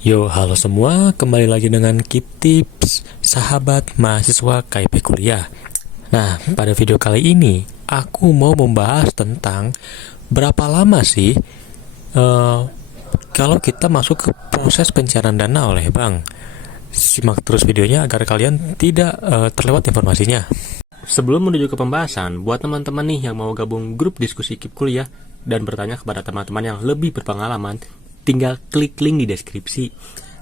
Yo, halo semua, kembali lagi dengan Keep Tips, sahabat mahasiswa KIP Kuliah. Nah, pada video kali ini, aku mau membahas tentang berapa lama sih kalau kita masuk ke proses pencairan dana oleh bank. Simak terus videonya agar kalian tidak terlewat informasinya. Sebelum menuju ke pembahasan, buat teman-teman nih yang mau gabung grup diskusi KIP Kuliah dan bertanya kepada teman-teman yang lebih berpengalaman, tinggal klik link di deskripsi.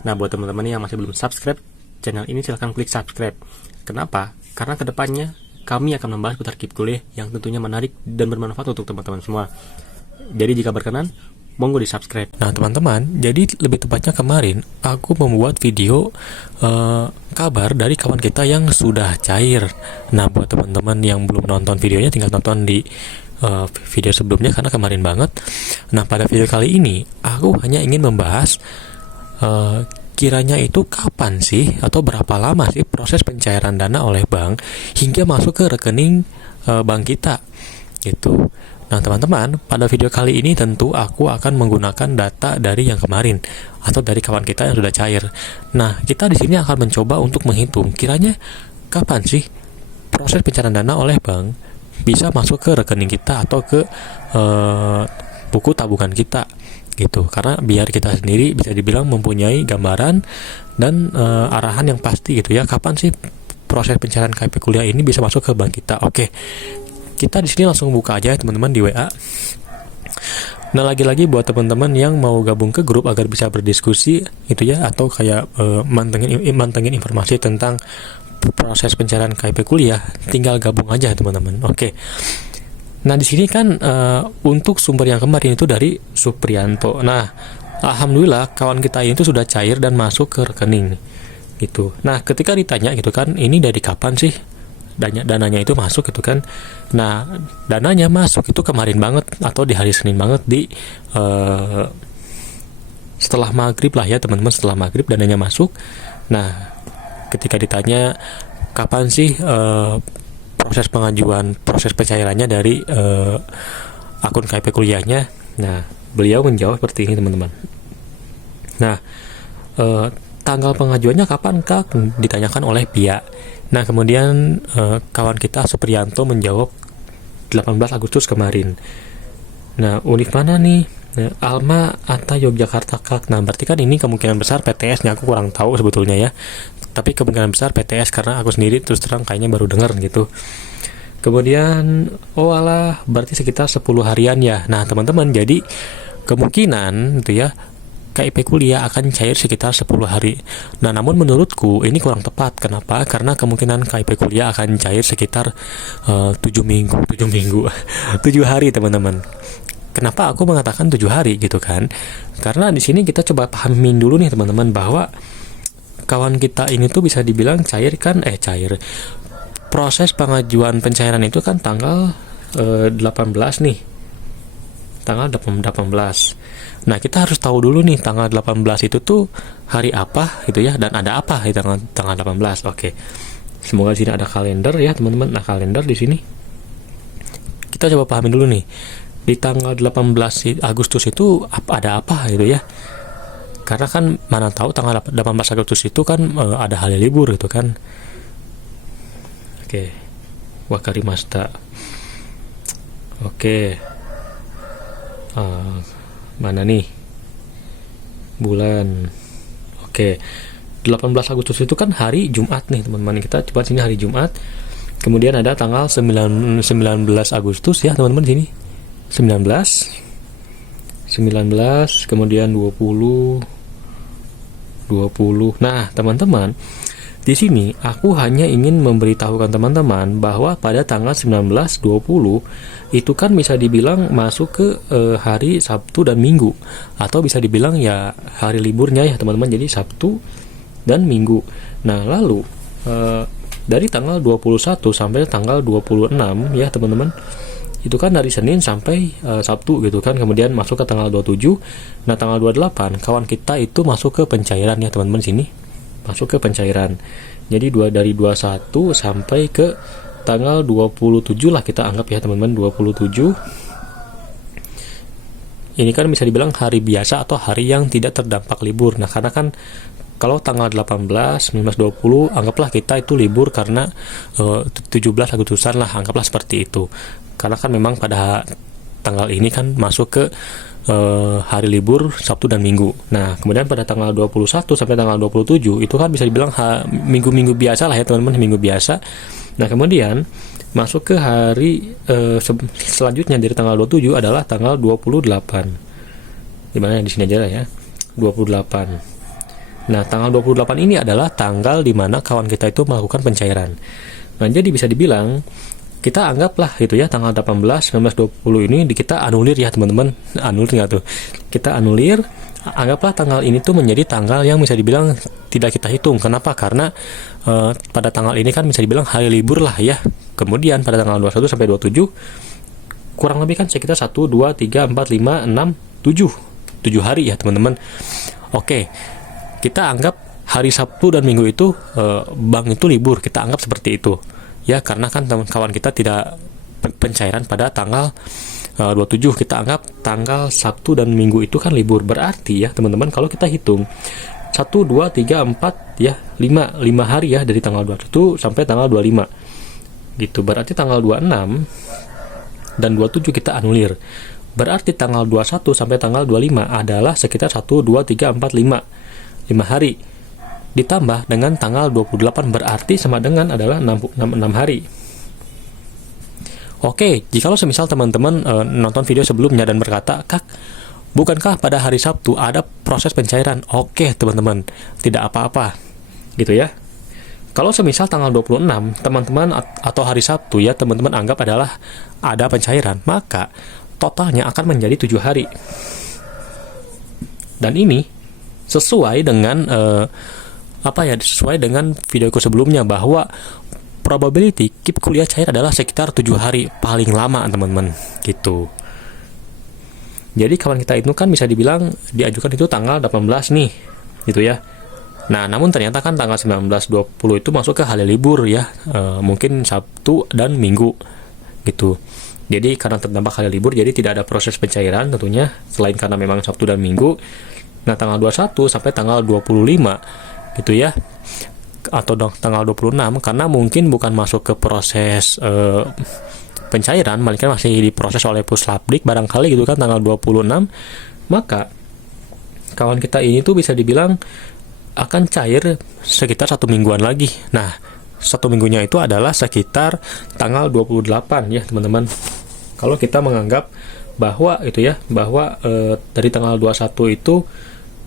Nah, buat teman-teman yang masih belum subscribe channel ini, silahkan klik subscribe. Kenapa? Karena kedepannya kami akan membahas putar KIP Kuliah yang tentunya menarik dan bermanfaat untuk teman-teman semua. Jadi jika berkenan, monggo di subscribe. Nah teman-teman, jadi lebih tepatnya kemarin aku membuat video kabar dari kawan kita yang sudah cair. Nah, buat teman-teman yang belum nonton videonya, tinggal nonton di video sebelumnya karena kemarin banget. Nah, pada video kali ini aku hanya ingin membahas kiranya itu kapan sih atau berapa lama sih proses pencairan dana oleh bank hingga masuk ke rekening bank kita gitu. Nah, teman-teman, pada video kali ini tentu aku akan menggunakan data dari yang kemarin atau dari kawan kita yang sudah cair. Nah, kita di sini akan mencoba untuk menghitung kiranya kapan sih proses pencairan dana oleh bank bisa masuk ke rekening kita atau ke buku tabungan kita gitu. Karena biar kita sendiri bisa dibilang mempunyai gambaran dan arahan yang pasti gitu ya, kapan sih proses pencairan KIP Kuliah ini bisa masuk ke bank kita. Oke. Kita di sini langsung buka aja teman-teman di WA. Nah, lagi-lagi buat teman-teman yang mau gabung ke grup agar bisa berdiskusi gitu ya, atau kayak mantengin informasi tentang proses pencairan KIP Kuliah, tinggal gabung aja teman-teman. Oke. Nah, di sini kan untuk sumber yang kemarin itu dari Suprianto. Nah, alhamdulillah kawan kita ini tuh sudah cair dan masuk ke rekening gitu. Nah, ketika ditanya gitu kan, ini dari kapan sih dananya itu masuk gitu kan. Nah, dananya masuk itu kemarin banget atau di hari Senin banget, di setelah maghrib lah ya teman-teman, setelah maghrib dananya masuk. Nah, ketika ditanya kapan sih proses pengajuan, proses pencairannya dari akun KIP Kuliahnya, nah beliau menjawab seperti ini teman-teman. Nah, tanggal pengajuannya kapan Kak? Ditanyakan oleh Pia. Nah, kemudian kawan kita Suprianto menjawab 18 Agustus kemarin. Nah, univ mana nih? Nah, Alma Ata Yogyakarta Kak. Nah, berarti kan ini kemungkinan besar PTS-nya, aku kurang tahu sebetulnya ya. Tapi kemungkinan besar PTS karena aku sendiri terus terang kayaknya baru dengar gitu. Kemudian, oh alah, berarti sekitar 10 harian ya. Nah, teman-teman, jadi kemungkinan gitu ya, KIP Kuliah akan cair sekitar 10 hari. Nah, namun menurutku ini kurang tepat. Kenapa? Karena kemungkinan KIP Kuliah akan cair sekitar 7 hari teman-teman. Kenapa aku mengatakan 7 hari gitu kan? Karena di sini kita coba pahamin dulu nih teman-teman, bahwa kawan kita ini tuh bisa dibilang cair. Proses pengajuan pencairan itu kan tanggal 18 nih. Tanggal 18. Nah, kita harus tahu dulu nih tanggal 18 itu tuh hari apa gitu ya, dan ada apa di tanggal 18. Oke. Semoga di sini ada kalender ya, teman-teman. Nah, kalender di sini. Kita coba pahamin dulu nih. Di tanggal 18 Agustus itu ada apa gitu ya. Karena kan mana tahu tanggal 18 Agustus itu kan ada hari libur gitu kan. Oke. Wakarimashita. Oke. Mana nih bulan? Oke, 18 Agustus itu kan hari Jumat nih teman-teman. Kita coba sini hari Jumat. Kemudian ada tanggal 19 Agustus ya teman-teman, sini 19, kemudian 20. Nah, teman-teman, di sini aku hanya ingin memberitahukan teman-teman bahwa pada tanggal 19-20 itu kan bisa dibilang masuk ke hari Sabtu dan Minggu, atau bisa dibilang ya hari liburnya ya teman-teman, jadi Sabtu dan Minggu. Nah, lalu dari tanggal 21 sampai tanggal 26 ya teman-teman, itu kan dari Senin sampai Sabtu gitu kan. Kemudian masuk ke tanggal 27. Nah, tanggal 28 kawan kita itu masuk ke pencairan ya teman-teman, sini masuk ke pencairan. Jadi dari 21 sampai ke tanggal 27 lah kita anggap ya teman-teman, 27 ini kan bisa dibilang hari biasa atau hari yang tidak terdampak libur. Nah, karena kan kalau tanggal 18, 19, 20, anggaplah kita itu libur karena 17 Agustusan lah, anggaplah seperti itu. Karena kan memang pada tanggal ini kan masuk ke hari libur Sabtu dan Minggu. Nah, kemudian pada tanggal 21 sampai tanggal 27 itu kan bisa dibilang minggu-minggu biasa lah ya teman-teman, minggu biasa. Nah, kemudian masuk ke hari selanjutnya dari tanggal 27 adalah tanggal 28. Dimana di sini aja lah ya, 28. Nah, tanggal 28 ini adalah tanggal di mana kawan kita itu melakukan pencairan. Nah, jadi bisa dibilang kita anggaplah itu ya tanggal 18, 19, 20 ini kita anulir ya teman-teman. Anulir nggak tuh? Kita anulir, anggaplah tanggal ini tuh menjadi tanggal yang bisa dibilang tidak kita hitung. Kenapa? Karena pada tanggal ini kan bisa dibilang hari libur lah ya. Kemudian pada tanggal 21 sampai 27 kurang lebih kan sekitar 1, 2, 3, 4, 5, 6, 7 hari ya teman-teman. Oke, kita anggap hari Sabtu dan Minggu itu bank itu libur, kita anggap seperti itu ya, karena kan teman kawan kita tidak pencairan pada tanggal 27, kita anggap tanggal Sabtu dan Minggu itu kan libur. Berarti ya teman-teman, kalau kita hitung 1, 2, 3, 4 ya 5 hari ya dari tanggal 21 sampai tanggal 25 gitu. Berarti tanggal 26 dan 27 kita anulir. Berarti tanggal 21 sampai tanggal 25 adalah sekitar 1, 2, 3, 4, 5 hari ditambah dengan tanggal 28, berarti sama dengan adalah 6 hari. Oke, jikalau semisal teman-teman nonton video sebelumnya dan berkata, "Kak, bukankah pada hari Sabtu ada proses pencairan?" Oke, teman-teman, tidak apa-apa. Gitu ya. Kalau semisal tanggal 26, teman-teman atau hari Sabtu ya, teman-teman anggap adalah ada pencairan, maka totalnya akan menjadi 7 hari. Dan ini sesuai dengan sesuai dengan videoku sebelumnya, bahwa probability KIP kuliah cair adalah sekitar 7 hari paling lama teman-teman gitu. Jadi kawan kita itu kan bisa dibilang diajukan itu tanggal 18 nih gitu ya. Nah, namun ternyata kan tanggal 19, 20 itu masuk ke hari libur ya, mungkin Sabtu dan Minggu gitu. Jadi karena terdampak hari libur, jadi tidak ada proses pencairan tentunya, selain karena memang Sabtu dan Minggu. Nah, tanggal 21 sampai tanggal 25 gitu ya, atau tanggal 26, karena mungkin bukan masuk ke proses pencairan, melainkan masih diproses oleh Puslapdik barangkali gitu kan, tanggal 26, maka kawan kita ini tuh bisa dibilang akan cair sekitar 1 mingguan lagi. Nah, 1 minggunya itu adalah sekitar tanggal 28 ya teman-teman. Kalau kita menganggap bahwa itu ya, bahwa dari tanggal 21 itu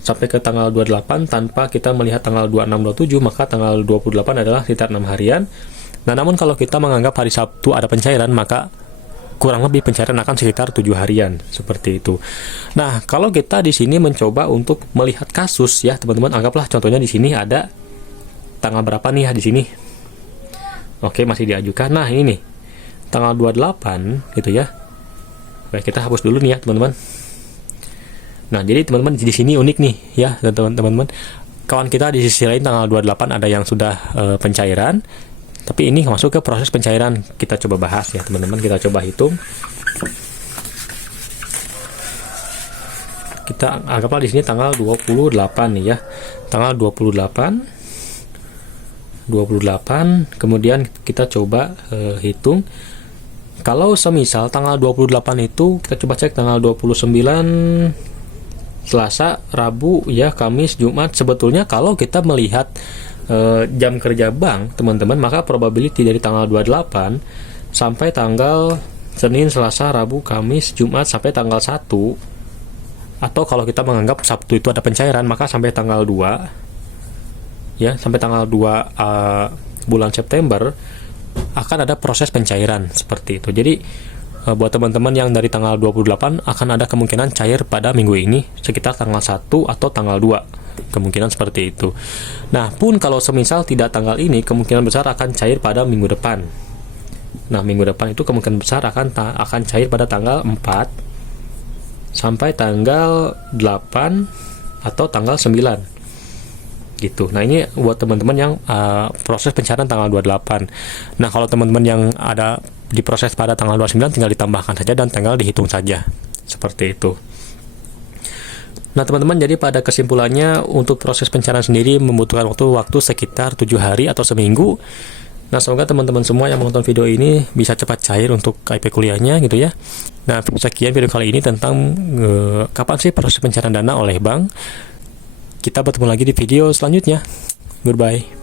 sampai ke tanggal 28 tanpa kita melihat tanggal 26, 27, maka tanggal 28 adalah sekitar 6 harian. Nah, namun kalau kita menganggap hari Sabtu ada pencairan, maka kurang lebih pencairan akan sekitar 7 harian, seperti itu. Nah, kalau kita di sini mencoba untuk melihat kasus ya, teman-teman, anggaplah contohnya di sini ada tanggal berapa nih ya di sini. Oke, masih diajukan. Nah, ini nih, tanggal 28 gitu ya. Baik, kita hapus dulu nih ya, teman-teman. Nah, jadi teman-teman di sini unik nih ya, teman-teman. Kawan kita di sisi lain tanggal 28 ada yang sudah pencairan, tapi ini masuk ke proses pencairan. Kita coba bahas ya, teman-teman. Kita coba hitung. Kita anggaplah di sini tanggal 28 nih ya. Tanggal 28, kemudian kita coba hitung. Kalau semisal tanggal 28 itu kita coba cek tanggal 29 Selasa, Rabu, ya, Kamis, Jumat. Sebetulnya kalau kita melihat jam kerja bank, teman-teman, maka probability dari tanggal 28 sampai tanggal Senin, Selasa, Rabu, Kamis, Jumat sampai tanggal 1, atau kalau kita menganggap Sabtu itu ada pencairan, maka sampai tanggal 2 ya, sampai tanggal 2 bulan September akan ada proses pencairan seperti itu. Jadi buat teman-teman yang dari tanggal 28 akan ada kemungkinan cair pada minggu ini sekitar tanggal 1 atau tanggal 2, kemungkinan seperti itu. Nah, pun kalau semisal tidak tanggal ini, kemungkinan besar akan cair pada minggu depan. Nah, minggu depan itu kemungkinan besar akan cair pada tanggal 4 sampai tanggal 8 atau tanggal 9 gitu. Nah, ini buat teman-teman yang proses pencairan tanggal 28. Nah, kalau teman-teman yang ada diproses pada tanggal 29, tinggal ditambahkan saja dan tinggal dihitung saja, seperti itu. Nah teman-teman, jadi pada kesimpulannya untuk proses pencairan sendiri membutuhkan waktu sekitar 7 hari atau seminggu. Nah semoga teman-teman semua yang menonton video ini bisa cepat cair untuk KIP kuliahnya gitu ya. Nah sekian video kali ini tentang kapan sih proses pencairan dana oleh bank. Kita bertemu lagi di video selanjutnya. Goodbye.